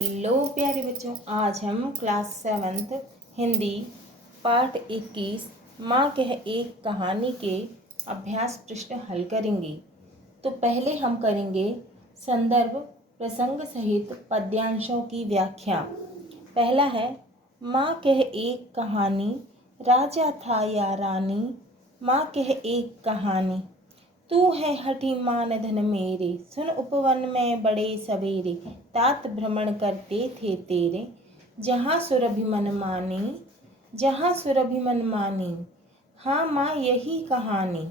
Hello प्यारे बच्चों, आज हम क्लास 7th हिंदी पाठ 21 माँ कह एक कहानी के अभ्यास पृष्ठ हल करेंगे। तो पहले हम करेंगे संदर्भ प्रसंग सहित पद्यांशों की व्याख्या। पहला है, माँ कह एक कहानी, राजा था या रानी, माँ कह एक कहानी। तू है हठी मान धन मेरे, सुन उपवन में बड़े सवेरे, तात भ्रमण करते थे तेरे, जहाँ सुरभि मन मानी, जहाँ सुरभि मन मानी। हाँ माँ यही कहानी।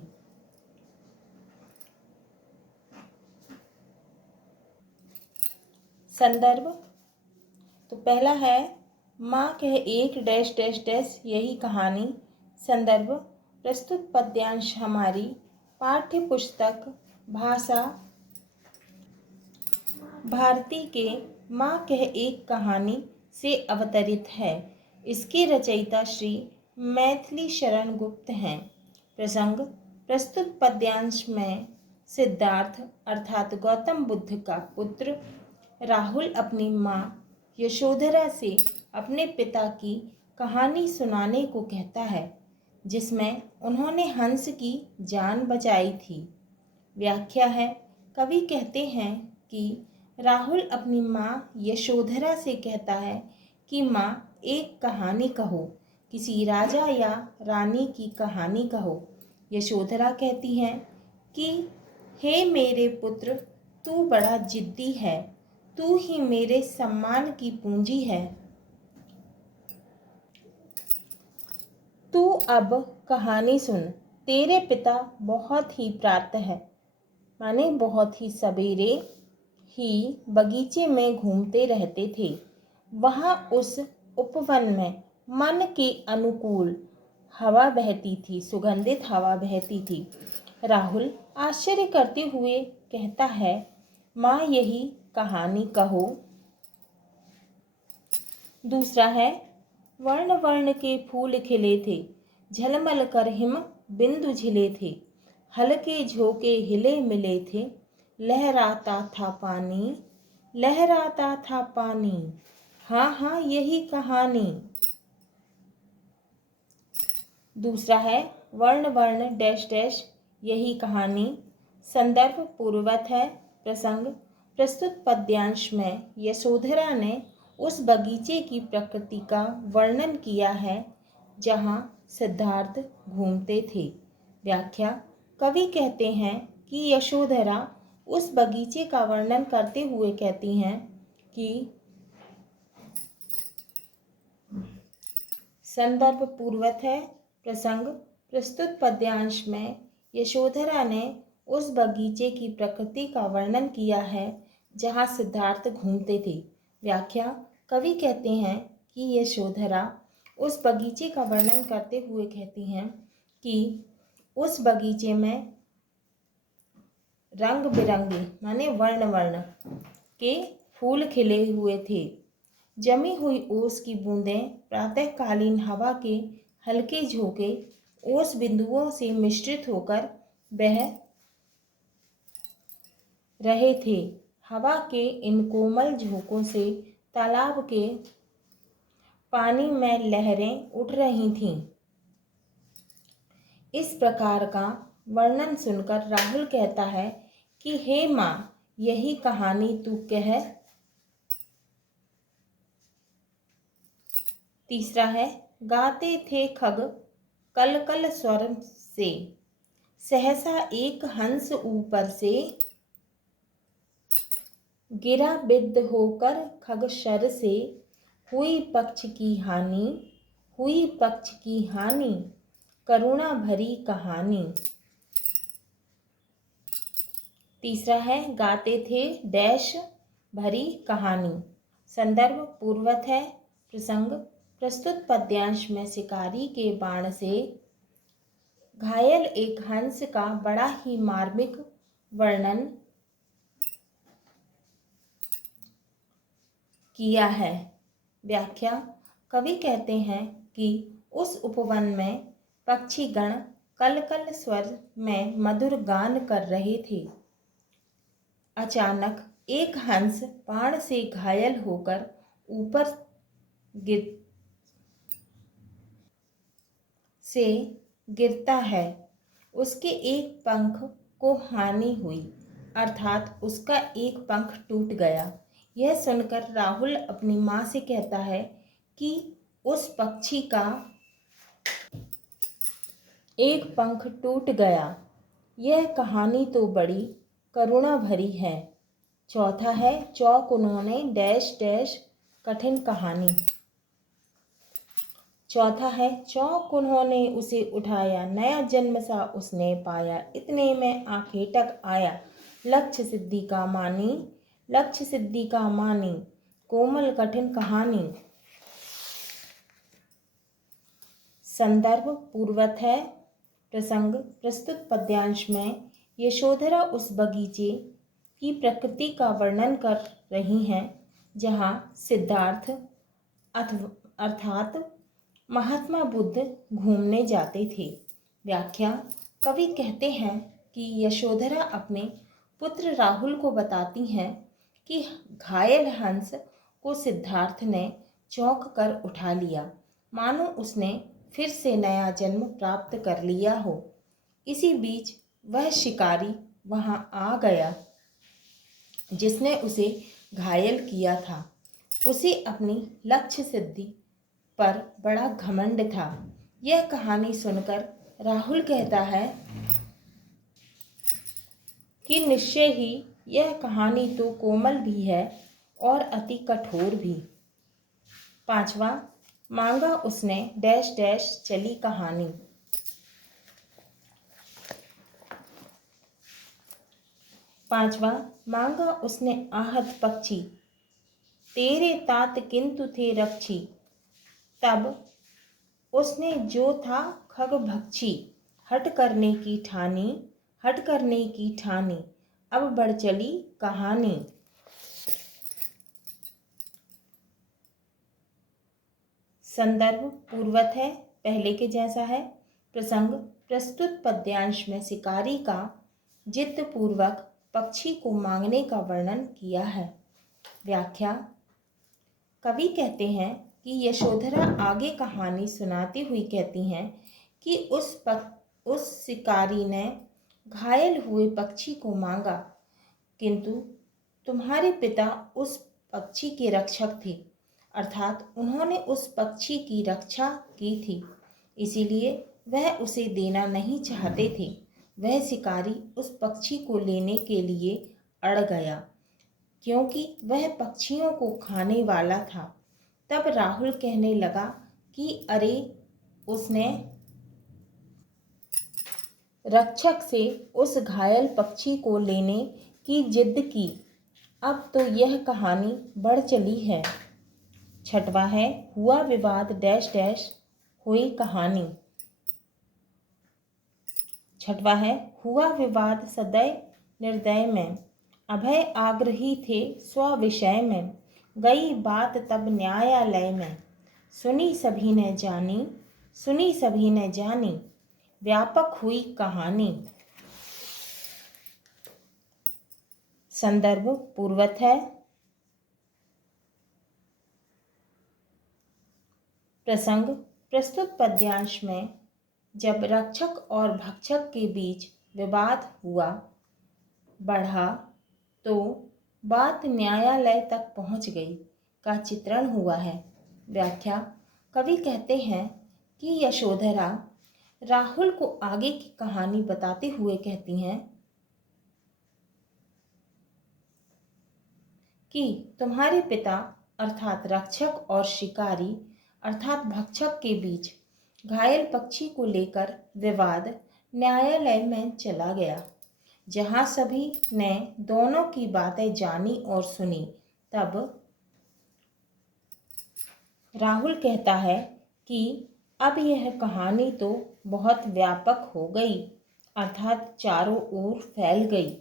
संदर्भ, तो पहला है, माँ कह एक डैश डैश डैश यही कहानी। संदर्भ, प्रस्तुत पद्यांश हमारी पाठ्य पुस्तक भाषा भारती के माँ कह एक कहानी से अवतरित है। इसके रचयिता श्री मैथिली शरण गुप्त हैं। प्रसंग, प्रस्तुत पद्यांश में सिद्धार्थ अर्थात गौतम बुद्ध का पुत्र राहुल अपनी माँ यशोधरा से अपने पिता की कहानी सुनाने को कहता है, जिसमें उन्होंने हंस की जान बचाई थी। व्याख्या है, कवि कहते हैं कि राहुल अपनी माँ यशोधरा से कहता है कि माँ एक कहानी कहो, किसी राजा या रानी की कहानी कहो। यशोधरा कहती हैं कि हे मेरे पुत्र, तू बड़ा जिद्दी है, तू ही मेरे सम्मान की पूंजी है। तू अब कहानी सुन। तेरे पिता बहुत ही प्रातः माने बहुत ही सवेरे ही बगीचे में घूमते रहते थे। वहाँ उस उपवन में मन के अनुकूल हवा बहती थी, सुगंधित हवा बहती थी। राहुल आश्चर्य करते हुए कहता है, माँ यही कहानी कहो। दूसरा है, वर्ण वर्ण के फूल खिले थे, झलमल कर हिम बिंदु झिले थे, हल्के झोंके हिले मिले थे, लहराता था पानी, लहराता था पानी। हाँ हाँ यही कहानी। दूसरा है, वर्ण वर्ण डैश डैश यही कहानी। संदर्भ पूर्ववत है। प्रसंग, प्रस्तुत पद्यांश में यशोधरा ने उस बगीचे की प्रकृति का वर्णन किया है जहाँ सिद्धार्थ घूमते थे। व्याख्या, कवि कहते हैं कि यशोधरा उस बगीचे का वर्णन करते हुए कहती हैं कि संदर्भ पूर्ववत है। प्रसंग, प्रस्तुत पद्यांश में यशोधरा ने उस बगीचे की प्रकृति का वर्णन किया है जहाँ सिद्धार्थ घूमते थे। व्याख्या, कवि कहते हैं कि यशोधरा उस बगीचे का वर्णन करते हुए कहती हैं कि उस बगीचे में रंग बिरंगे माने वर्ण वर्ण के फूल खिले हुए थे। जमी हुई ओस की बूंदें प्रातःकालीन हवा के हल्के झोंके ओस बिंदुओं से मिश्रित होकर बह रहे थे। हवा के इन कोमल झोंकों से तालाब के पानी में लहरें उठ रही थीं। इस प्रकार का वर्णन सुनकर राहुल कहता है कि हे माँ यही कहानी तू कह। तीसरा है, गाते थे खग कल कल स्वर से, सहसा एक हंस ऊपर से, गिरा बिद्ध होकर खग शर से, हुई पक्ष की हानि, हुई पक्ष की हानि, करुणा भरी कहानी। तीसरा है, गाते थे डैश भरी कहानी। संदर्भ पूर्ववत है। प्रसंग, प्रस्तुत पद्यांश में शिकारी के बाण से घायल एक हंस का बड़ा ही मार्मिक वर्णन किया है। व्याख्या, कवि कहते हैं कि उस उपवन में पक्षीगण कल कल स्वर में मधुर गान कर रहे थे। अचानक एक हंस बाण से घायल होकर ऊपर गिर से गिरता है। उसके एक पंख को हानि हुई, अर्थात उसका एक पंख टूट गया। यह सुनकर राहुल अपनी माँ से कहता है कि उस पक्षी का एक पंख टूट गया। यह कहानी तो बड़ी करुणा भरी है। चौथा है, चौक उन्होंने डैश डैश कठिन कहानी। चौथा है, चौक उन्होंने उसे उठाया, नया जन्म सा उसने पाया, इतने में आखेटक आया, लक्ष्य सिद्धि का मानी, लक्ष्य सिद्धि का मानी, कोमल कठिन कहानी। संदर्भ पूर्वत है। प्रसंग प्रस्तुत पद्यांश में यशोधरा उस बगीचे की प्रकृति का वर्णन कर रही हैं जहाँ सिद्धार्थ अर्थात महात्मा बुद्ध घूमने जाते थे। व्याख्या। कवि कहते हैं कि यशोधरा अपने पुत्र राहुल को बताती हैं कि घायल हंस को सिद्धार्थ ने चौंक कर उठा लिया, मानो उसने फिर से नया जन्म प्राप्त कर लिया हो। इसी बीच वह शिकारी वहां आ गया जिसने उसे घायल किया था। उसे अपनी लक्ष्य सिद्धि पर बड़ा घमंड था। यह कहानी सुनकर राहुल कहता है कि निश्चय ही यह कहानी तो कोमल भी है और अति कठोर भी। पांचवा, मांगा उसने डैश डैश चली कहानी। पांचवा, मांगा उसने आहत पक्षी, तेरे तात किंतु थे रक्षी, तब उसने जो था खग भक्षी, हट करने की ठानी, हट करने की ठानी, अब बढ़ चली कहानी। संदर्भ पूर्वत है, पहले के जैसा है। प्रसंग प्रस्तुत पद्यांश में शिकारी का जिद्द पूर्वक पक्षी को मांगने का वर्णन किया है। व्याख्या। कवि कहते हैं कि यशोधरा आगे कहानी सुनाती हुई कहती हैं कि उस शिकारी ने घायल हुए पक्षी को मांगा, किंतु तुम्हारे पिता उस पक्षी के रक्षक थे, अर्थात उन्होंने उस पक्षी की रक्षा की थी, इसीलिए वह उसे देना नहीं चाहते थे। वह शिकारी उस पक्षी को लेने के लिए अड़ गया, क्योंकि वह पक्षियों को खाने वाला था। तब राहुल कहने लगा कि अरे, उसने रक्षक से उस घायल पक्षी को लेने की जिद की। अब तो यह कहानी बढ़ चली है। छठवा है, हुआ विवाद डैश डैश हुई कहानी। छठवा है, हुआ विवाद सदैव निर्दय में, अभय आग्रही थे स्व विषय में, गई बात तब न्यायालय में, सुनी सभी ने जानी, सुनी सभी ने जानी, व्यापक हुई कहानी। संदर्भ पूर्वत है। प्रसंग प्रस्तुत पद्यांश में जब रक्षक और भक्षक के बीच विवाद बढ़ा तो बात न्यायालय तक पहुंच गई का चित्रण हुआ है। व्याख्या। कवि कहते हैं कि यशोधरा राहुल को आगे की कहानी बताते हुए कहती हैं कि तुम्हारे पिता अर्थात रक्षक और शिकारी अर्थात भक्षक के बीच घायल पक्षी को लेकर विवाद न्यायालय में चला गया। जहां सभी ने दोनों की बातें जानी और सुनी, तब राहुल कहता है कि अब यह कहानी तो बहुत व्यापक हो गई, अर्थात चारों ओर फैल गई।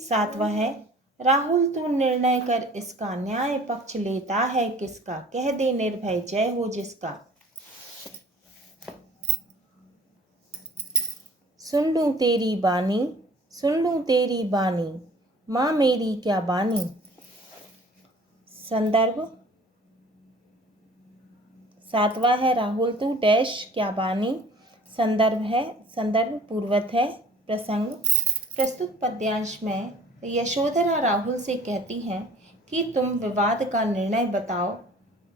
सातवां है, राहुल तू निर्णय कर इसका, न्याय पक्ष लेता है किसका, कह दे निर्भय जय हो जिसका। सुन लूँ तेरी बानी, सुन लूँ तेरी बानी, माँ मेरी क्या बानी। संदर्भ सातवां है राहुल तू डैश क्या बानी। संदर्भ पूर्वत है। प्रसंग प्रस्तुत पद्यांश में यशोधरा राहुल से कहती हैं कि तुम विवाद का निर्णय बताओ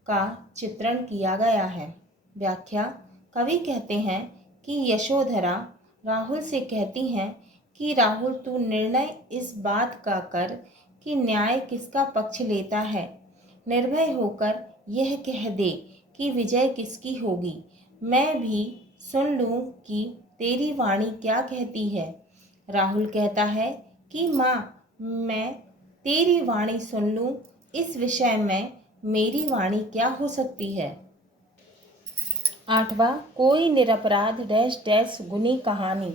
का चित्रण किया गया है। व्याख्या कवि कहते हैं कि यशोधरा राहुल से कहती हैं कि राहुल तू निर्णय इस बात का कर कि न्याय किसका पक्ष लेता है। निर्भय होकर यह कह दे कि विजय किसकी होगी। मैं भी सुन लूँ कि तेरी वाणी क्या कहती है। राहुल कहता है कि माँ मैं तेरी वाणी सुन लूँ, इस विषय में मेरी वाणी क्या हो सकती है। आठवां कोई निरपराध डैश डैश गुनी कहानी।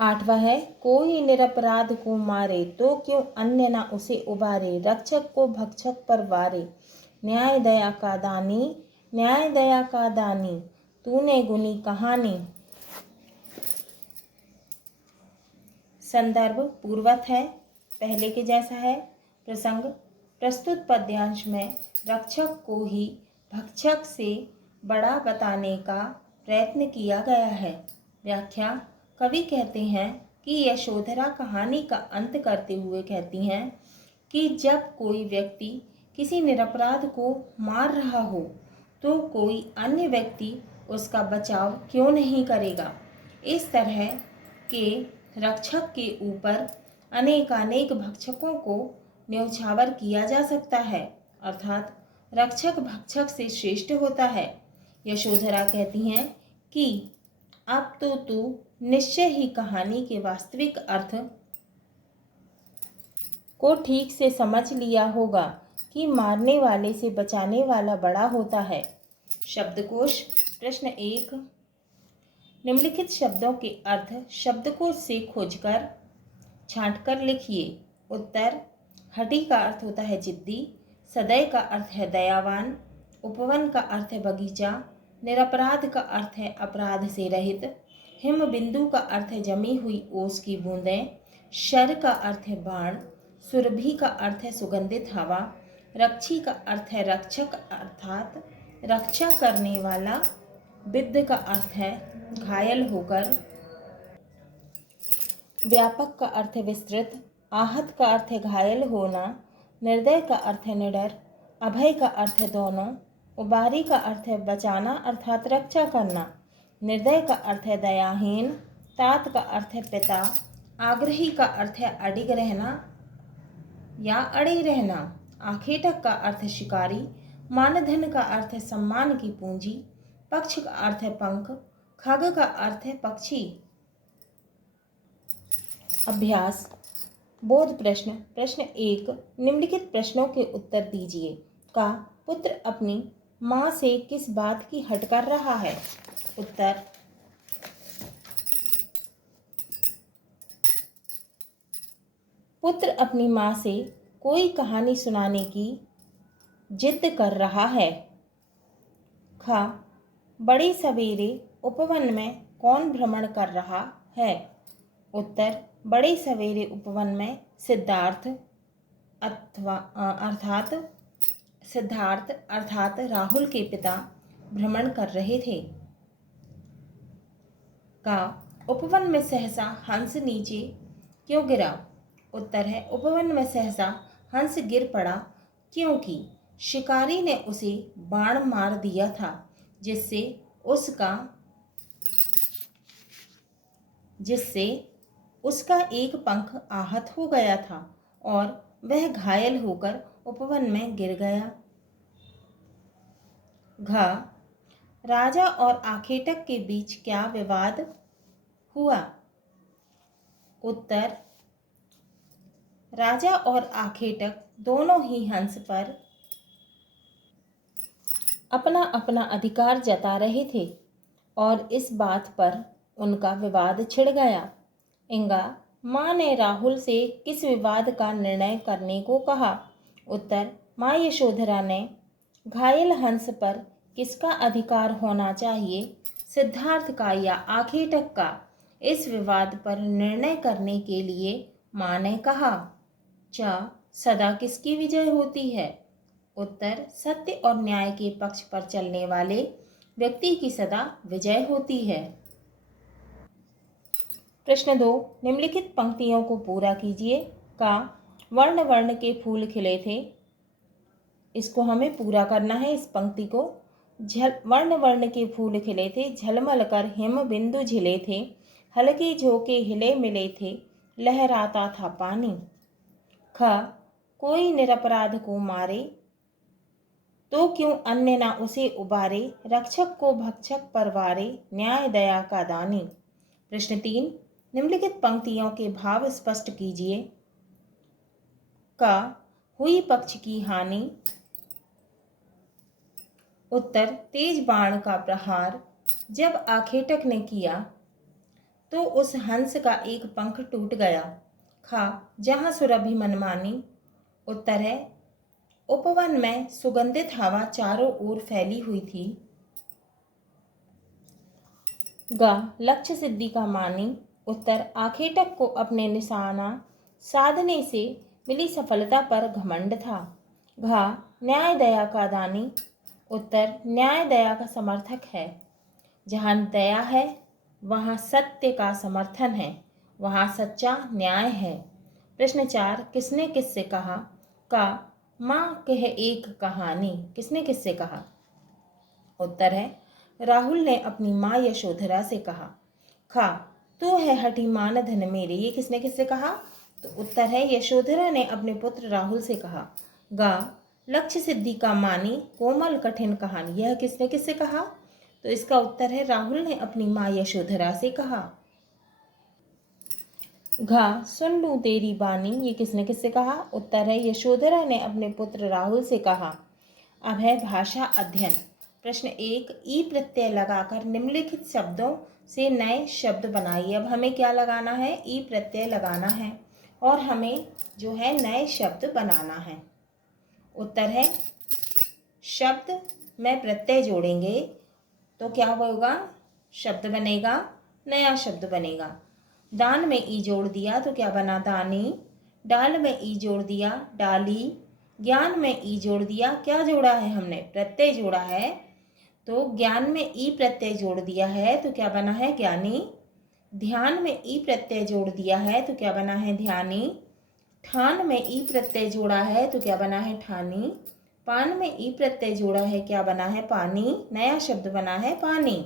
आठवां है कोई निरपराध को मारे तो क्यों अन्य न उसे उबारे। रक्षक को भक्षक पर वारे, न्याय दया का दानी, न्याय दया का दानी, तूने गुनी कहानी। संदर्भ पूर्वत है, पहले के जैसा है। प्रसंग प्रस्तुत पद्यांश में रक्षक को ही भक्षक से बड़ा बताने का प्रयत्न किया गया है। व्याख्या कवि कहते हैं कि यशोधरा कहानी का अंत करते हुए कहती हैं कि जब कोई व्यक्ति किसी निरपराध को मार रहा हो तो कोई अन्य व्यक्ति उसका बचाव क्यों नहीं करेगा। इस तरह के रक्षक के ऊपर अनेकानेक भक्षकों को न्यौछावर किया जा सकता है, अर्थात रक्षक भक्षक से श्रेष्ठ होता है। यशोधरा कहती हैं कि अब तो तू निश्चय ही कहानी के वास्तविक अर्थ को ठीक से समझ लिया होगा कि मारने वाले से बचाने वाला बड़ा होता है। शब्दकोश प्रश्न 1 निम्नलिखित शब्दों के अर्थ शब्दकोश से खोजकर छांटकर लिखिए। उत्तर हठी का अर्थ होता है जिद्दी, सदै का अर्थ है दयावान, उपवन का अर्थ है बगीचा, निरपराध का अर्थ है अपराध से रहित, हिम बिंदु का अर्थ है जमी हुई ओस की बूंदें, शर का अर्थ है बाण, सुरभि का अर्थ है सुगंधित हवा, रक्षी का अर्थ है रक्षक अर्थात रक्षा करने वाला, विद्ध का अर्थ है घायल होकर, व्यापक का अर्थ है विस्तृत, आहत का अर्थ है घायल होना, निर्दय का अर्थ है निडर, अभय का अर्थ है दोनों, उबारी का अर्थ है बचाना अर्थात रक्षा करना, निर्दय का अर्थ है दयाहीन, तात का अर्थ है पिता, आग्रही का अर्थ है अडिग रहना या अड़ी रहना, आखेटक का अर्थ है शिकारी, मानधन का अर्थ है सम्मान की पूंजी, पक्ष का अर्थ है पंख, खग का अर्थ है पक्षी। अभ्यास बोध प्रश्न प्रश्न 1 निम्नलिखित प्रश्नों के उत्तर दीजिए। का पुत्र अपनी माँ से किस बात की हट कर रहा है। उत्तर पुत्र अपनी माँ से कोई कहानी सुनाने की जिद कर रहा है। ख बड़े सवेरे उपवन में कौन भ्रमण कर रहा है। उत्तर बड़े सवेरे उपवन में सिद्धार्थ अर्थात राहुल के पिता भ्रमण कर रहे थे। का उपवन में सहसा हंस नीचे क्यों गिरा। उत्तर है उपवन में सहसा हंस गिर पड़ा क्योंकि शिकारी ने उसे बाण मार दिया था जिससे उसका एक पंख आहत हो गया था और वह घायल होकर उपवन में गिर गया। घ राजा और आखेटक के बीच क्या विवाद हुआ। उत्तर राजा और आखेटक दोनों ही हंस पर अपना अपना अधिकार जता रहे थे और इस बात पर उनका विवाद छिड़ गया। इंगा माँ ने राहुल से किस विवाद का निर्णय करने को कहा। उत्तर माँ यशोधरा ने घायल हंस पर किसका अधिकार होना चाहिए, सिद्धार्थ का या आखेटक का? इस विवाद पर निर्णय करने के लिए माँ ने कहा। च सदा किसकी विजय होती है? उत्तर सत्य और न्याय के पक्ष पर चलने वाले व्यक्ति की सदा विजय होती है। प्रश्न 2, निम्नलिखित पंक्तियों को पूरा कीजिए। का वर्ण वर्ण के फूल खिले थे, इसको हमें पूरा करना है। इस पंक्ति को वर्ण वर्ण के फूल खिले थे, झलमल कर हिम बिंदु झिले थे, हल्के झोंके हिले मिले थे, लहराता था पानी। ख कोई निरपराध को मारे तो क्यों अन्य ना उसे उबारे, रक्षक को भक्षक परवारे, न्याय दया का दानी। प्रश्न 3, निम्नलिखित पंक्तियों के भाव स्पष्ट कीजिए। का हुई पक्ष की हानि। उत्तर तेज बाण का प्रहार जब आखेटक ने किया तो उस हंस का एक पंख टूट गया। खा जहां सुरभि मनमानी। उत्तर है उपवन में सुगंधित हवा चारों ओर फैली हुई थी। ग लक्ष्य सिद्धि का मानी। उत्तर आखेटक को अपने निशाना साधने से मिली सफलता पर घमंड था। घा न्याय दया का दानी। उत्तर न्याय दया का समर्थक है। जहाँ दया है वहाँ सत्य का समर्थन है, वहाँ सच्चा न्याय है। प्रश्न 4, किसने किससे कहा। का माँ कह एक कहानी, किसने किससे कहा। उत्तर है राहुल ने अपनी माँ यशोधरा से कहा। खा तू है हठी मान धन मेरे, ये किसने किससे कहा। तो उत्तर है यशोधरा ने अपने पुत्र राहुल से कहा। गा लक्ष्य सिद्धि का मानी कोमल कठिन कहानी, यह किसने किससे कहा। तो इसका उत्तर है राहुल ने अपनी माँ यशोधरा से कहा। घा सुन लूं तेरी बानी, ये किसने किससे कहा। उत्तर है यशोधरा ने अपने पुत्र राहुल से कहा। अब है भाषा अध्ययन। प्रश्न 1, ई प्रत्यय लगाकर निम्नलिखित शब्दों से नए शब्द बनाइए। अब हमें क्या लगाना है, ई प्रत्यय लगाना है और हमें जो है नए शब्द बनाना है। उत्तर है शब्द में प्रत्यय जोड़ेंगे तो क्या होगा, शब्द बनेगा, नया शब्द बनेगा। दान में ई जोड़ दिया तो क्या बना, दानी। डाल में ई जोड़ दिया, डाली। ज्ञान में ई जोड़ दिया, क्या जोड़ा है हमने, प्रत्यय जोड़ा है। तो ज्ञान में ई प्रत्यय जोड़ दिया है तो क्या बना है, ज्ञानी। ध्यान में ई प्रत्यय जोड़ दिया है तो क्या बना है, ध्यानी। ठान में ई प्रत्यय जोड़ा है तो क्या बना है, ठानी। पान में ई प्रत्यय जोड़ा है, क्या बना है, पानी, नया शब्द बना है, पानी।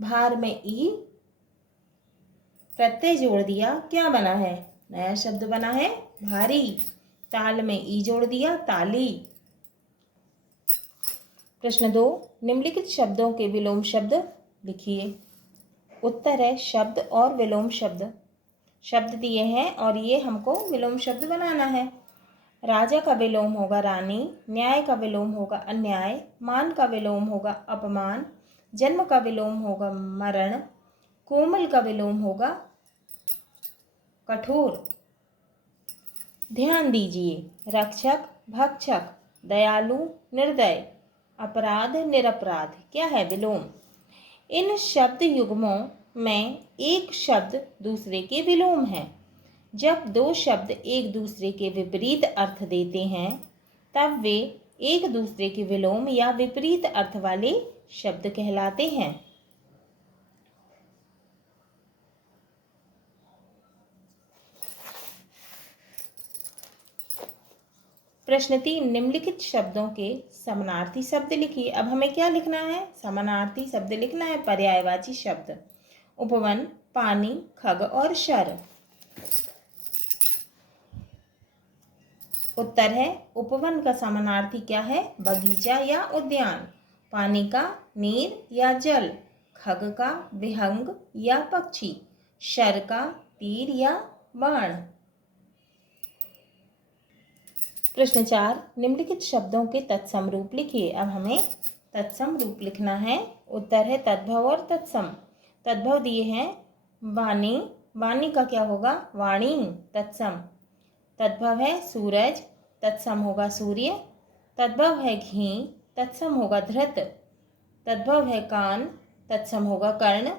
भार में ई प्रत्यय जोड़ दिया, क्या बना है, नया शब्द बना है, भारी। ताल में ई जोड़ दिया, ताली। प्रश्न 2, निम्नलिखित शब्दों के विलोम शब्द लिखिए। उत्तर है शब्द और विलोम शब्द। शब्द दिए हैं और ये हमको विलोम शब्द बनाना है। राजा का विलोम होगा रानी, न्याय का विलोम होगा अन्याय, मान का विलोम होगा अपमान, जन्म का विलोम होगा मरण, कोमल का विलोम होगा कठोर। ध्यान दीजिए, रक्षक भक्षक, दयालु निर्दय, अपराध निरपराध, क्या है, विलोम। इन शब्द युग्मों में एक शब्द दूसरे के विलोम है। जब दो शब्द एक दूसरे के विपरीत अर्थ देते हैं तब वे एक दूसरे के विलोम या विपरीत अर्थ वाले शब्द कहलाते हैं। प्रश्न 3, निम्नलिखित शब्दों के समानार्थी शब्द लिखिए। अब हमें क्या लिखना है, समानार्थी शब्द लिखना है, पर्यायवाची शब्द। उपवन, पानी, खग और शर। उत्तर है उपवन का समानार्थी क्या है, बगीचा या उद्यान। पानी का नीर या जल, खग का विहंग या पक्षी, शर का तीर या बाण। प्रश्न 4, निम्नलिखित शब्दों के तत्सम रूप लिखिए। अब हमें तत्सम रूप लिखना है। उत्तर है तद्भव और तत्सम। तद्भव दिए हैं वाणी, वाणी का क्या होगा, वाणी। तत्सम तद्भव है सूरज, तत्सम होगा सूर्य। तद्भव है घी, तत्सम होगा धृत। तद्भव है कान, तत्सम होगा कर्ण।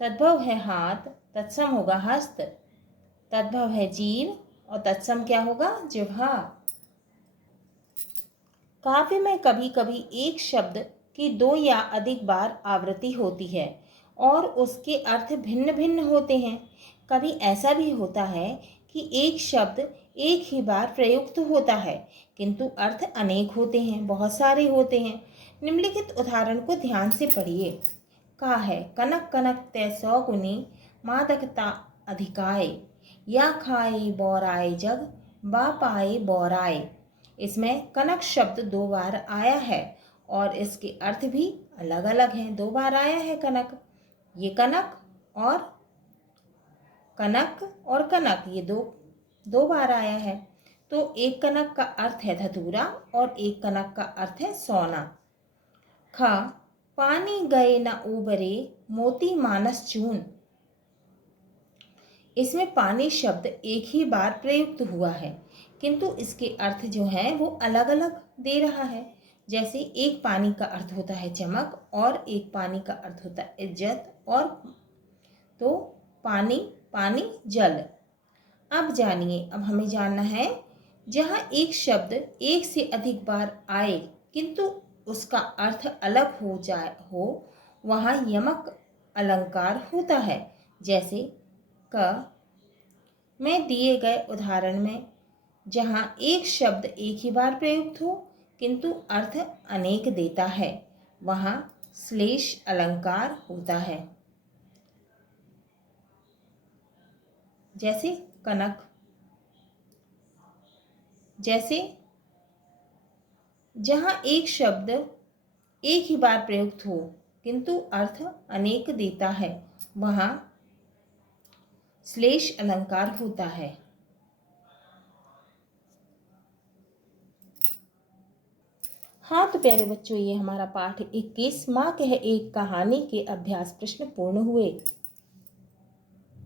तद्भव है हाथ, तत्सम होगा हस्त। तद्भव है जीभ और तत्सम क्या होगा? जिह्वा। काव्य में कभी कभी एक शब्द की दो या अधिक बार आवृत्ति होती है और उसके अर्थ भिन्न भिन्न होते हैं। कभी ऐसा भी होता है कि एक शब्द एक ही बार प्रयुक्त होता है किंतु अर्थ अनेक होते हैं, बहुत सारे होते हैं। निम्नलिखित उदाहरण को ध्यान से पढ़िए। का है कनक कनक तै सौ गुनी, मादकता अधिकाय, या खाए बौराए जग, बा पाए बौराए। इसमें कनक शब्द दो बार आया है और इसके अर्थ भी अलग अलग हैं। दो बार आया है कनक, ये कनक और कनक ये दो बार आया है। तो एक कनक का अर्थ है धतूरा और एक कनक का अर्थ है सोना। ख पानी गए न उबरे, मोती मानस चून। इसमें पानी शब्द एक ही बार प्रयुक्त हुआ है किंतु इसके अर्थ जो हैं वो अलग अलग दे रहा है। जैसे एक पानी का अर्थ होता है चमक और एक पानी का अर्थ होता है इज्जत। और तो पानी पानी जल। अब जानिए, अब हमें जानना है जहाँ एक शब्द एक से अधिक बार आए किंतु उसका अर्थ अलग हो वहाँ यमक अलंकार होता है। जैसे क में दिए गए उदाहरण में जहाँ एक शब्द एक ही बार प्रयुक्त हो किंतु अर्थ अनेक देता है वहाँ श्लेष अलंकार होता है। जैसे कनक, जैसे जहाँ एक शब्द एक ही बार प्रयुक्त हो किंतु अर्थ अनेक देता है वहाँ श्लेष अलंकार होता है। हाँ तो प्यारे बच्चों, ये हमारा पाठ 21 माँ कह एक कहानी के अभ्यास प्रश्न पूर्ण हुए।